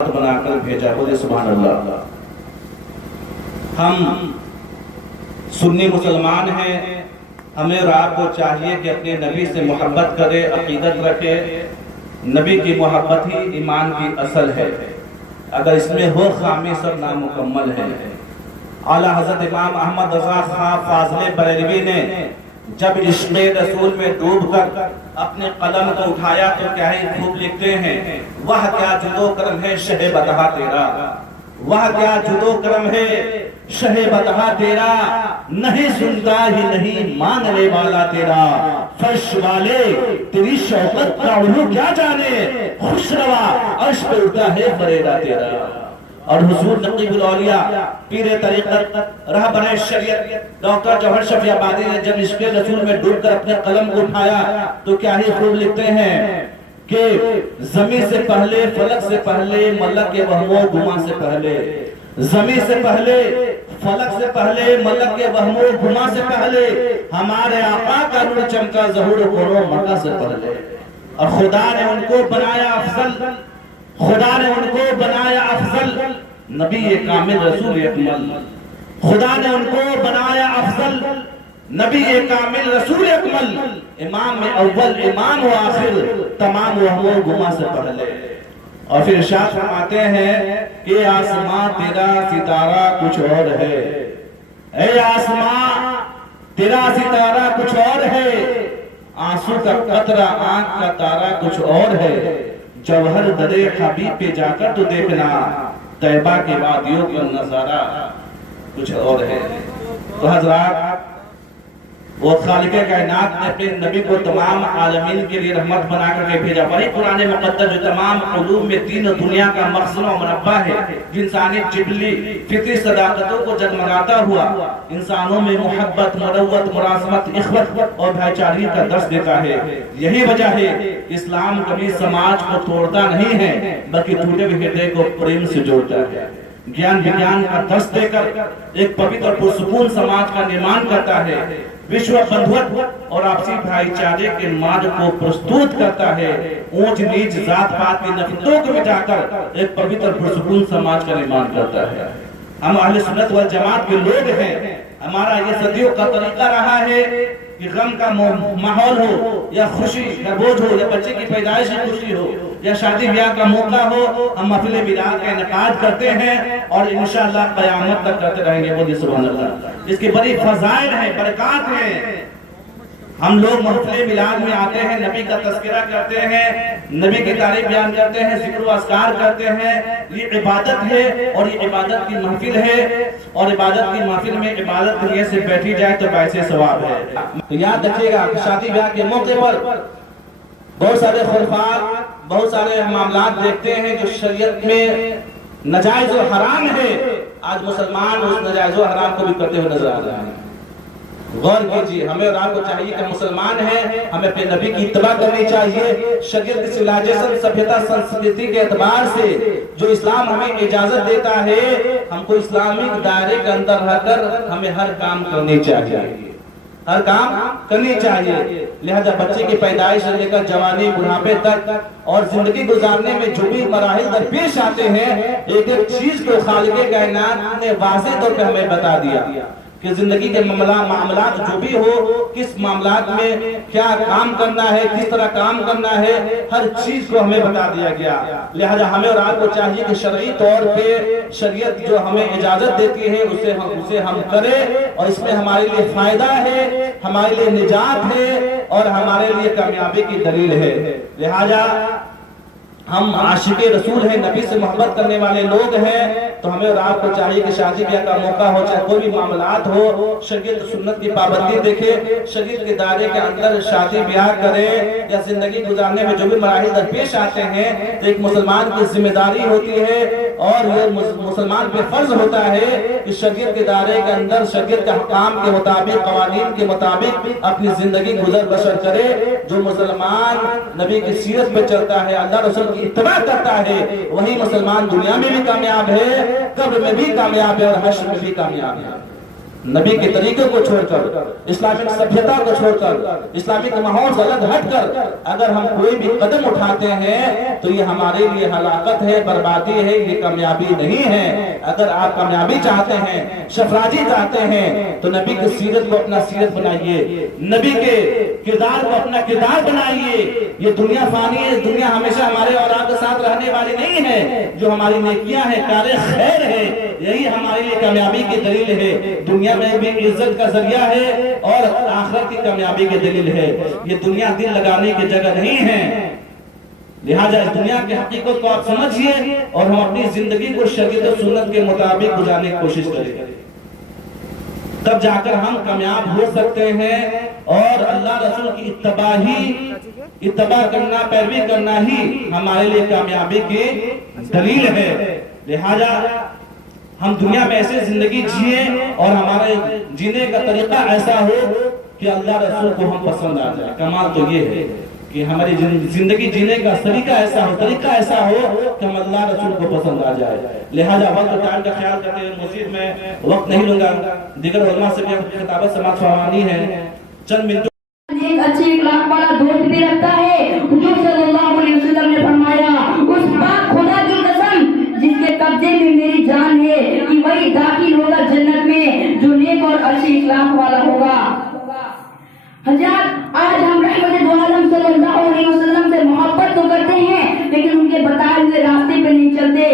بنا کر بھیجا. بولے سبحان اللہ. ہم سنی مسلمان ہیں، ہمیں اور آپ کو چاہیے کہ اپنے نبی سے محبت کرے، عقیدت رکھے. نبی کی محبت ہی ایمان کی اصل ہے. اگر اس میں ہو خامی سب نامکمل ہے. اعلیٰ حضرت امام احمد رضا خان فاضل بریلوی نے جب عشق رسول میں ڈوب کر اپنے قلم کو اٹھایا تو کیا ہی خوب لکھتے ہیں، وہ کیا جدو کرم ہے شہ بدہا تیرا، وہ کیا جدو کرم ہے شہ بدہا تیرا، نہیں سنتا ہی نہیں مانگنے والا تیرا، فرش والے تیری شوقت کا علو کیا جانے، خوش روا عرش پہ اٹھا ہے فریدا تیرا. اور حضور نقیب الاولیاء پیر طریقت رہبر شریعت ڈاکٹر جوہر شفیع آبادی نے جب عشق رسول میں ڈوب کر اپنے قلم کو اٹھایا تو کیا ہی خوب لکھتے ہیں کہ زمین سے پہلے، فلک سے پہلے، ملک کے وہم و گما سے پہلے، زمین سے پہلے، فلک سے پہلے، ملک کے وہم و گما سے پہلے، ہمارے آقا کا نور چمکا ظہور کونوں مکہ سے پہلے. اور خدا نے ان کو بنایا افضل، خدا نے ان کو بنایا افضل، نبی کامل رسول اکمل. خدا نے ان کو بنایا افضل، نبی کامل رسول اکمل، امام اول، امام و آخر، تمام وہم و گما سے پہلے. اور پھر ارشاد فرماتے ہیں کہ آسمان تیرا ستارہ کچھ اور ہے، اے آسمان تیرا ستارہ کچھ اور ہے، آنسو کا قطرہ آنکھ کا تارہ کچھ اور ہے، جوہر درے حبیب پہ جا کر تو دیکھنا، طیبہ کے وادیوں کا نظارہ کچھ اور ہے. تو حضرات، وہ خالق کائنات نے اپنے نبی کو تمام عالمین کے لیے رحمت بنا کر کے بھیجا. وہی قرآن مقدس جو تمام علوم میں دین و دنیا کا مخزن و منبع ہے، انسانی جبلی فطری صداقتوں کو جگمگاتا ہوا انسانوں میں محبت، مروت، مراسمت، اخوت اور بھائی چارگی کا درس دیتا ہے. یہی وجہ ہے اسلام کبھی سماج کو توڑتا نہیں ہے بلکہ ٹوٹے ہوئے ہردے کو پریم سے جوڑتا ہے. گیان وگیان کا درس دے کر ایک پوتر پرسکون سماج کا نرمان کرتا ہے. وشو بندھوت اور آپسی بھائی چارے کے ماج کو پرستوت کرتا ہے. اونچ نیچ ذات پات کی نفرتوں کو مٹا کر ایک پوتر پرسکون سماج کا نرمان کرتا ہے. ہم اہل سنت والجماعت کے لوگ ہیں. ہمارا یہ صدیوں کا طریقہ رہا ہے کہ غم کا ماحول ہو یا خوشی یا بوجھ ہو یا بچے کی پیدائش کی خوشی ہو یا شادی بیاہ کا موقع ہو، ہم محفل میلاد کا انعقاد کرتے ہیں اور انشاءاللہ قیامت تک کرتے رہیں گے. بولیے سبحان اللہ. اس کی بڑی فضائل ہیں، برکات ہیں. ہم لوگ محفل میلاد میں آتے ہیں، نبی کا تذکرہ کرتے ہیں، نبی کی تعریف بیان کرتے ہیں، ذکر و اذکار کرتے ہیں. یہ عبادت ہے اور یہ عبادت کی محفل ہے، اور عبادت کی محفل میں عبادت نیت سے بیٹھی جائے تو باعث ثواب ہے. تو یاد رکھیے گا کہ شادی بیاہ کے موقع پر بہت سارے خلافات، بہت سارے معاملات دیکھتے ہیں جو شریعت میں ناجائز و حرام ہے. آج مسلمان اس ناجائز و حرام کو بھی کرتے ہوئے نظر آ رہے ہیں. غور کیجیے، ہمیں اور آپ کو چاہیے کہ مسلمان ہیں، ہمیں اپنے نبی کی اتباع کرنی چاہیے. شریعت کی سویلائزیشن، سبھیتا، سنسکرتی کے اعتبار سے جو اسلام ہمیں اجازت دیتا ہے، ہم کو اسلامک دائرے کے اندر رہ کر ہمیں ہر کام کرنی چاہیے، ہر کام کرنی چاہیے. لہذا بچے کی پیدائش سے لے کر جوانی، بڑھاپے تک اور زندگی گزارنے میں جو بھی مراحل درپیش آتے ہیں، ایک ایک چیز کو خالق کائنات نے واضح طور پہ ہمیں بتا دیا کہ زندگی کے معاملات جو بھی ہو، کس معاملات میں کیا کام کرنا ہے، کس طرح کام کرنا ہے، ہر چیز کو ہمیں بتا دیا گیا. لہذا ہمیں اور آپ کو چاہیے کہ شرعی طور پہ شریعت جو ہمیں اجازت دیتی ہے اسے ہم کریں، اور اس میں ہمارے لیے فائدہ ہے، ہمارے لیے نجات ہے اور ہمارے لیے کامیابی کی دلیل ہے. لہذا ہم عاشق رسول ہیں، نبی سے محبت کرنے والے لوگ ہیں. تو ہمیں اور آپ کو چاہیے کہ شادی بیاہ کا موقع ہو، چاہے کوئی بھی معاملات ہو، شریعت سنت کی پابندی دیکھے، شریعت کے دائرے کے اندر شادی بیاہ کرے یا زندگی گزارنے میں جو بھی مراحل درپیش آتے ہیں تو ایک مسلمان کی ذمہ داری ہوتی ہے اور یہ مسلمان پہ فرض ہوتا ہے کہ شریعت کے دائرے کے اندر شریعت کے حکام کے مطابق، قوانین کے مطابق اپنی زندگی گزر بسر کرے. جو مسلمان نبی کی سیرت پہ چلتا ہے، اللہ رسول کی اتباع کرتا ہے، وہی مسلمان دنیا میں بھی کامیاب ہے، قبر میں بھی کامیاب ہے اور حشر میں بھی کامیاب ہے. نبی کے طریقے کو چھوڑ کر، اسلامک سبھیتا کو چھوڑ کر، اسلامک ماحول سے الگ ہٹ کر اگر ہم کوئی بھی قدم اٹھاتے ہیں تو یہ ہمارے لیے ہلاکت ہے، بربادی ہے، یہ کامیابی نہیں ہے۔ اگر آپ کامیابی چاہتے ہیں، شفراجی چاہتے ہیں تو نبی کی سیرت کو اپنا سیرت بنائیے، نبی کے کردار کو اپنا کردار بنائیے۔ یہ دنیا فانی ہے، دنیا ہمیشہ ہمارے اور آپ کے ساتھ رہنے والی نہیں ہے۔ جو ہماری نیکیاں ہیں، کار خیر ہے، یہی ہمارے لیے کامیابی کی دلیل ہے۔ دنیا میں بھی عزت کا ذریعہ ہے اور آخرت کی کامیابی کی دلیل ہے۔ یہ دنیا دل لگانے کی جگہ نہیں ہے، لہٰذا اس دنیا کی حقیقت کو آپ سمجھیے اور ہم اپنی زندگی کو شریعت و سنت کے مطابق گزارنے کی کوشش کریں، تب جا کر ہم کامیاب ہو سکتے ہیں۔ اور اللہ رسول کی اتباع کرنا، پیروی کرنا ہی ہمارے لیے کامیابی کی دلیل ہے۔ لہٰذا ہم دنیا میں ایسے زندگی جئیں اور ہمارے جینے کا طریقہ ایسا ہو کہ اللہ رسول کو ہم پسند آ جائے۔ کمال تو یہ ہے کہ ہماری زندگی جینے کا طریقہ ایسا ہو کہ ہم اللہ رسول کو پسند آ جائے۔ لہٰذا وقت ٹائم کا خیال کرتے ہیں، مزید میں وقت نہیں لوں گا، دیگر علماء سے بھی خطابت سماعت فرمانی ہے۔ چند منٹوں ایک اچھے اخلاق والا دوست بھی رکھتا ہے۔ حضور صلی اللہ علیہ وسلم نے فرمایا، اس پاک خدا کی قسم جس کے قبضے میں میری جان ہے کہ وہی داخل ہوگا جنت میں جو نیک اور اچھے اخلاق والا ہوگا۔ حضرات، آج ہم رحمت دو عالم صلی اللہ علیہ وسلم سے محبت تو کرتے ہیں لیکن ان کے بتائے ہوئے راستے پہ نہیں چلتے۔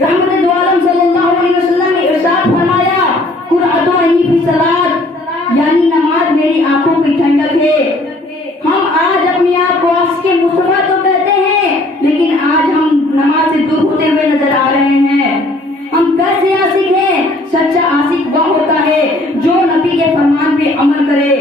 رحمت دو عالم صلی اللہ علیہ وسلم نے ارشاد فرمایا، قرۃ عینی فی الصلاۃ، یعنی نماز میری آنکھوں کی ٹھنڈک ہے۔ ہم آج اپنے آپ کو عاشق مصطفیٰ تو کہتے ہیں لیکن آج ہم نماز سے دور ہوتے ہوئے نظر آ رہے ہیں۔ ہم کیسے عاشق ہیں؟ سچا عاشق وہ ہوتا ہے جو نبی کے فرمان پہ عمل کرے۔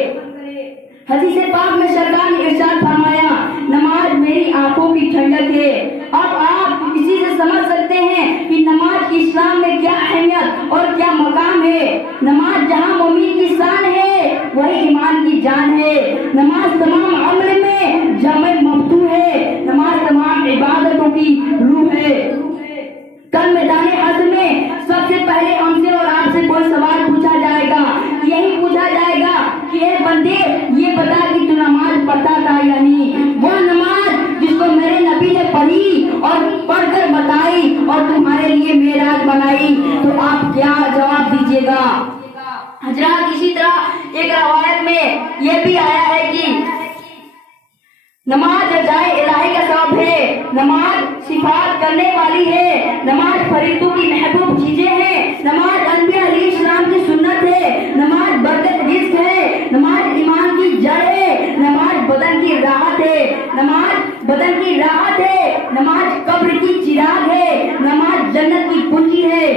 حدیث پاک میں سرکار نے ارشاد فرمایا، نماز میری آنکھوں کی ٹھنڈک ہے۔ اب آپ اسی سے سمجھ سکتے ہیں کہ نماز کی اسلام میں کیا اہمیت اور کیا مقام ہے۔ نماز جہاں مومن کی شان ہے وہی ایمان کی جان ہے۔ نماز تمام عمل میں جامع مفتوح ہے، نماز تمام عبادتوں کی روح ہے۔ کل میدان حشر میں سب سے پہلے ہم سے اور آپ سے کوئی سوال پوچھا جائے گا، یہی پوچھا جائے گا کہ اے بندے یہ بتا کہ تو نماز پڑھتا تھا یا نہیں۔ وہ نماز جس کو میرے نبی نے پڑھی اور پڑھ کر بتائی اور تمہارے لیے معراج بنائی، تو آپ کیا جواب دیجیے گا؟ حضرات، اسی طرح ایک روایت میں یہ بھی آیا ہے کہ نماز جزائے الہی کا سبب ہے، نماز شفاعت کرنے والی ہے، نماز فرشتوں کی محبوب چیزیں ہیں، نماز انبیاء علیہ السلام کی سنت ہے، نماز برکت رزق ہے، نماز ایمان کی جڑ ہے، نماز بدن کی راحت ہے، نماز بدن کی راحت ہے، نماز قبر کی چراغ ہے، نماز جنت کی کنجی ہے۔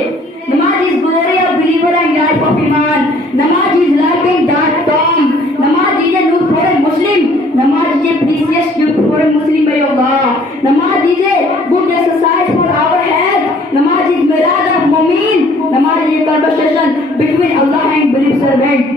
نماز is glory of believer and life of iman. نماز is life and dark tom. نماز is a nur for a Muslim. نماز is a precious gift for a Muslim by Allah. نماز is a good exercise for our health. نماز is mirage of mu'min. نماز is a conversation between Allah and belief servant.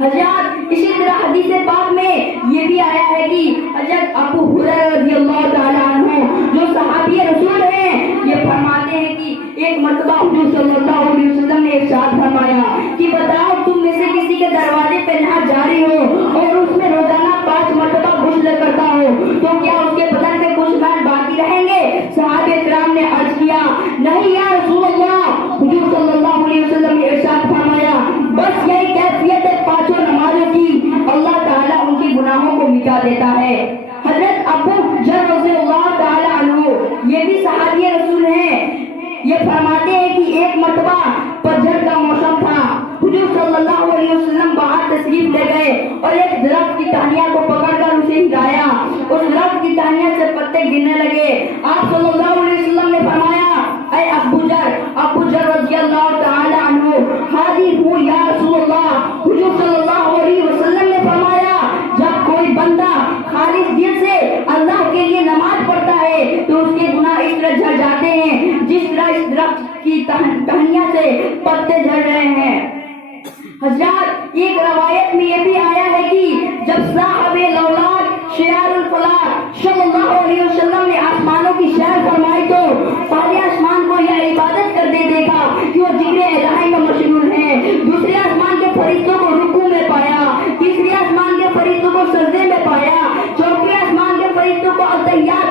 حضرات، اسی طرح حدیث پاک میں یہ بھی آیا ہے کہ حضرت ابو ہریرہ رضی اللہ تعالیٰ عنہ جو صحابی رسول ہیں، یہ فرماتے ہیں کہ ایک مرتبہ حضور صلی اللہ علیہ وسلم نے ارشاد فرمایا کہ بتاؤ تم میں سے کسی کے دروازے پہ نہ جاری ہو اور اس میں روزانہ 5 مرتبہ غسل کرتا ہو تو کیا اس کے بدن میں کچھ بال باقی رہیں گے؟ صحابہ کرام نے عرض کیا، نہیں یا رسول اللہ۔ حضور صلی اللہ علیہ وسلم نے ارشاد فرمایا، بس یہی کیفیت ہے 5 نمازوں کی، اللہ تعالیٰ ان کے گناہوں کو مٹا دیتا ہے۔ حضرت ابو ذر رضی اللہ تعالیٰ عنہ یہ بھی صحابی رسول ہیں، یہ فرماتے ہیں کہ ایک مرتبہ پتجھڑ کا موسم تھا، حضور صلی اللہ علیہ وسلم باہر تشریف لے گئے اور ایک درخت کی ٹہنیاں کو پکڑ کر اسے ہلایا، اس درخت کی ٹہنیاں سے پتے گرنے لگے۔ آپ صلی اللہ علیہ وسلم نے فرمایا، اے ابو ذر رضی اللہ تعالیٰ عنہ، حاضر ہوں یا رسول اللہ۔ حضور صلی اللہ علیہ وسلم نے فرمایا، جب کوئی بندہ خالص دل سے اللہ کے لیے نماز پڑھتا ہے تو اس کے گناہ اس طرح جھڑ جاتے ہیں جس طرح اس درخت کی ٹہنیاں سے پتے جھڑ رہے ہیں۔ حضرات، ایک روایت میں یہ بھی آیا ہے کہ جب صاحب الاولاد شیار الفلاح صلی اللہ علیہ وسلم نے آسمانوں کی سیر فرمائی تو پہلے آسمان کو یہ عبادت کرتے دیکھا کہ وہ ذکر الہی میں مشغول ہیں، دوسرے